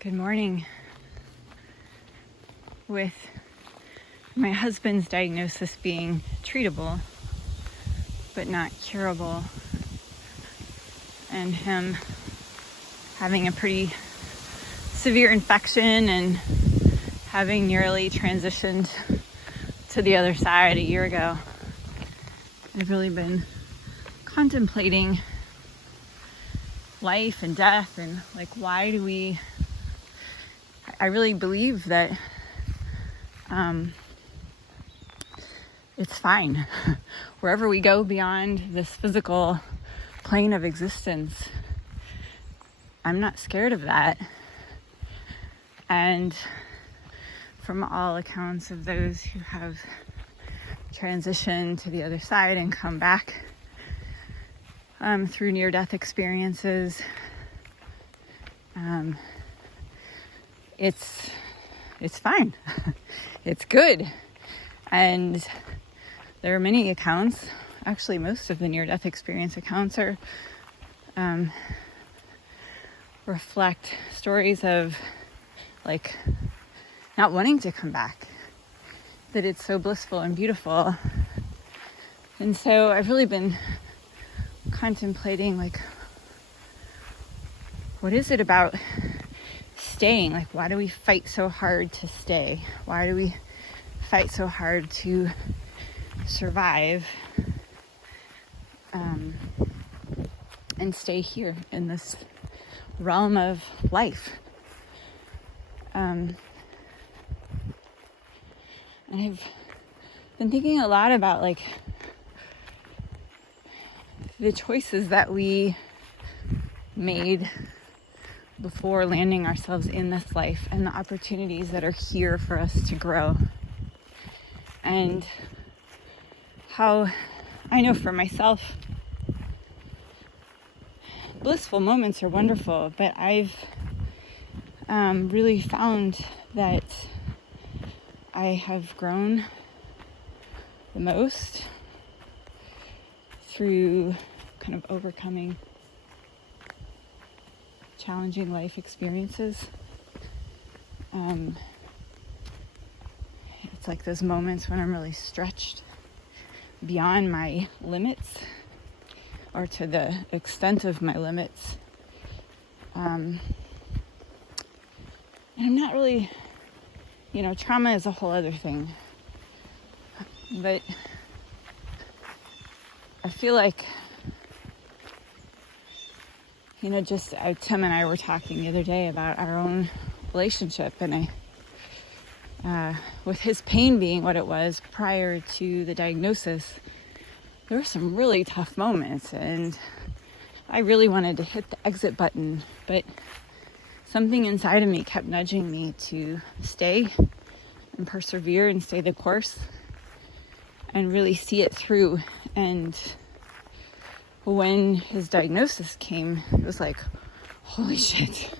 Good morning. With my husband's diagnosis being treatable, but not curable, and him having a pretty severe infection and having nearly transitioned to the other side a year ago, I've really been contemplating life and death and why do we... I really believe that it's fine. Wherever we go beyond this physical plane of existence, I'm not scared of that. And from all accounts of those who have transitioned to the other side and come back through near-death experiences, it's fine. It's good. And there are many accounts, actually most of the near-death experience accounts are reflect stories of not wanting to come back, that it's so blissful and beautiful. And so I've really been contemplating what is it about staying? Why do we fight so hard to stay? Why do we fight so hard to survive and stay here in this realm of life? And I've been thinking a lot about the choices that we made before landing ourselves in this life and the opportunities that are here for us to grow. And how I know for myself, blissful moments are wonderful, but I've really found that I have grown the most through kind of overcoming challenging life experiences. It's those moments when I'm really stretched beyond my limits or to the extent of my limits. And I'm not really, trauma is a whole other thing. But I feel Tim and I were talking the other day about our own relationship, and with his pain being what it was prior to the diagnosis, there were some really tough moments, and I really wanted to hit the exit button, but something inside of me kept nudging me to stay and persevere and stay the course and really see it through. And when his diagnosis came, it was holy shit,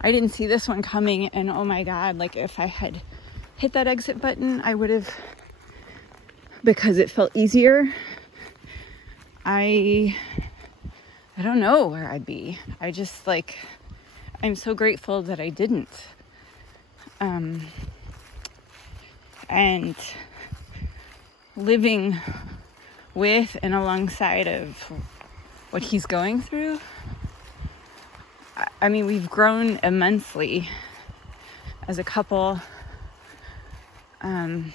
I didn't see this one coming. And oh my God, if I had hit that exit button, I would have, because it felt easier, I don't know where I'd be. I just I'm so grateful that I didn't. And living with and alongside of what he's going through, I mean, we've grown immensely as a couple. And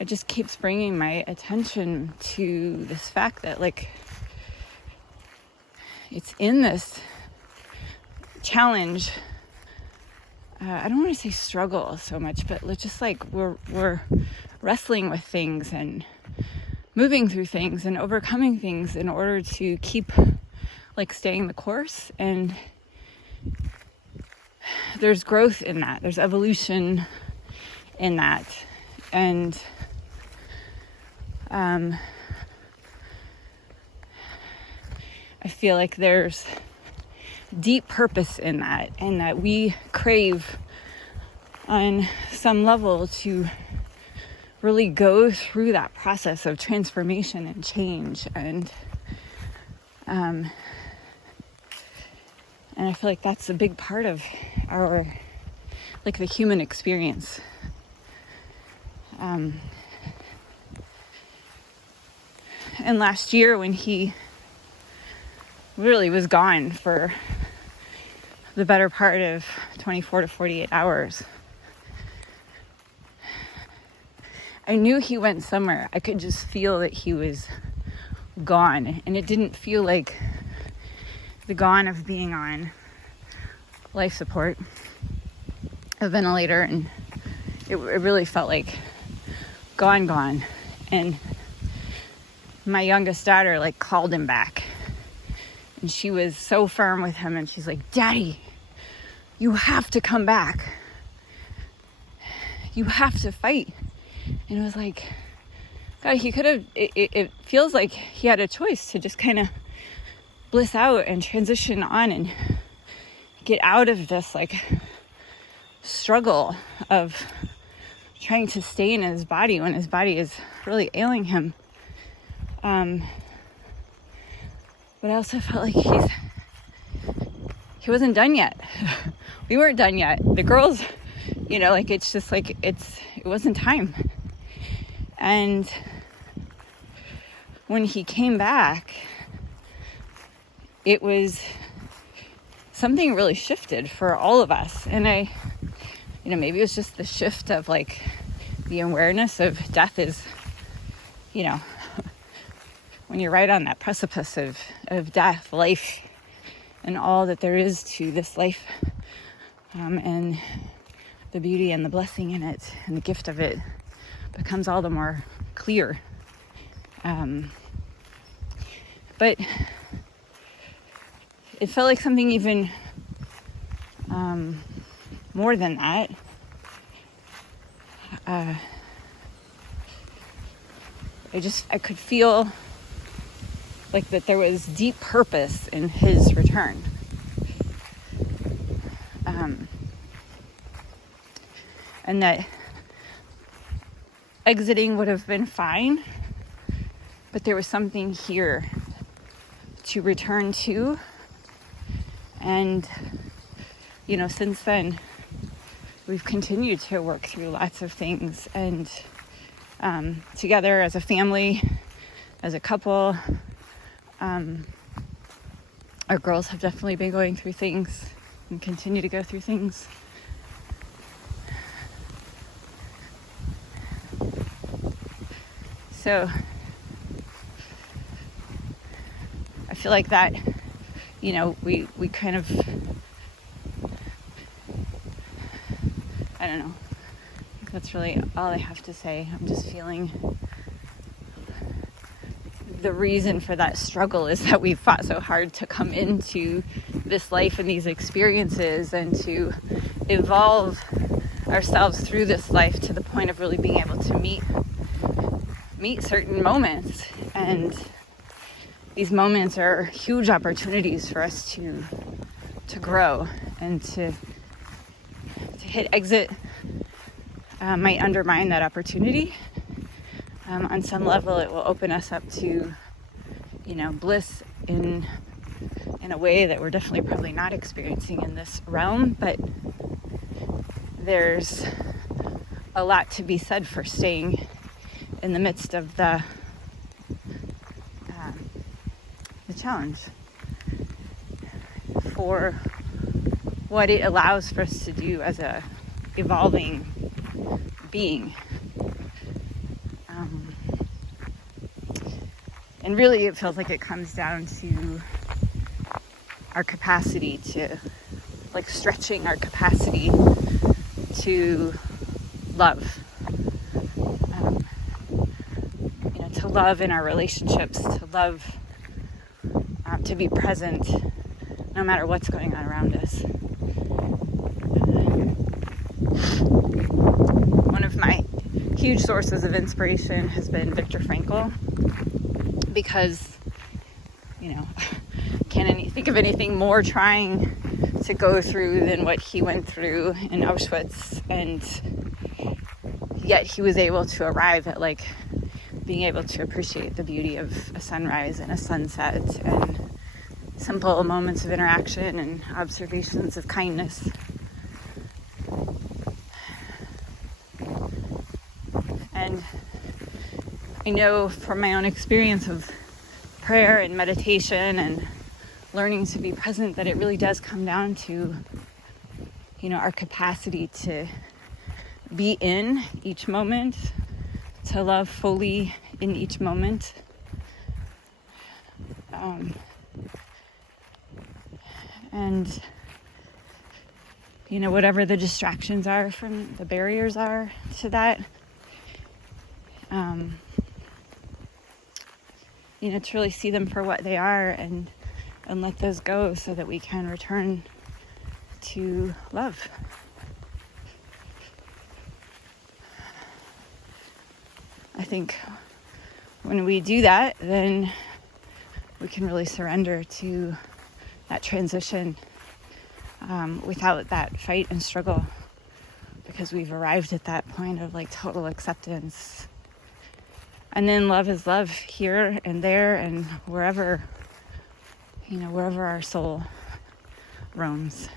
it just keeps bringing my attention to this fact that it's in this challenge. I don't want to say struggle so much, but just we're wrestling with things and moving through things and overcoming things in order to keep staying the course. And there's growth in that. There's evolution in that. And I feel there's deep purpose in that, and that we crave on some level to really go through that process of transformation and change. And And I feel like that's a big part of our, like, the human experience. And last year, when he really was gone for the better part of 24 to 48 hours, I knew he went somewhere. I could just feel that he was gone. And it didn't feel like the gone of being on life support, a ventilator, and it really felt like gone. And my youngest daughter like called him back, and she was so firm with him, and she's like, "Daddy, you have to come back. You have to fight." And it was like, God, he could have, it feels like he had a choice to just kind of bliss out and transition on and get out of this like struggle of trying to stay in his body when his body is really ailing him. But I also felt like he wasn't done yet. We weren't done yet. The girls, like, it's just like, it wasn't time. And when he came back, it was something really shifted for all of us. And maybe it was just the shift of like the awareness of death is, when you're right on that precipice of death, life, and all that there is to this life, and the beauty and the blessing in it and the gift of it becomes all the more clear. But it felt like something even more than that. I could feel like that there was deep purpose in his return. And that exiting would have been fine, but there was something here to return to. And, since then, we've continued to work through lots of things, and together as a family, as a couple. Our girls have definitely been going through things and continue to go through things. So I feel like that, we kind of, I don't know. I think that's really all I have to say. I'm just feeling the reason for that struggle is that we fought so hard to come into this life and these experiences and to evolve ourselves through this life to the point of really being able to meet certain moments. And these moments are huge opportunities for us to grow, and to hit exit might undermine that opportunity. On some level, it will open us up to, bliss in a way that we're definitely probably not experiencing in this realm. But there's a lot to be said for staying in the midst of the challenge, for what it allows for us to do as a evolving being. And really it feels like it comes down to our capacity to, like, stretching our capacity to love. To love in our relationships, to love, to be present no matter what's going on around us. One of my huge sources of inspiration has been Viktor Frankl, because, can't think of anything more trying to go through than what he went through in Auschwitz, and yet he was able to arrive at, like, being able to appreciate the beauty of a sunrise and a sunset and simple moments of interaction and observations of kindness. And I know from my own experience of prayer and meditation and learning to be present that it really does come down to, our capacity to be in each moment, to love fully in each moment. And whatever the distractions are, from the barriers are to that, to really see them for what they are and let those go so that we can return to love. I think when we do that, then we can really surrender to that transition without that fight and struggle, because we've arrived at that point of total acceptance. And then love is love here and there and wherever our soul roams.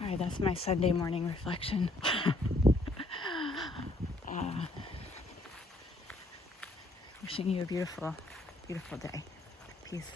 All right, that's my Sunday morning reflection. Wishing you a beautiful, beautiful day. Peace.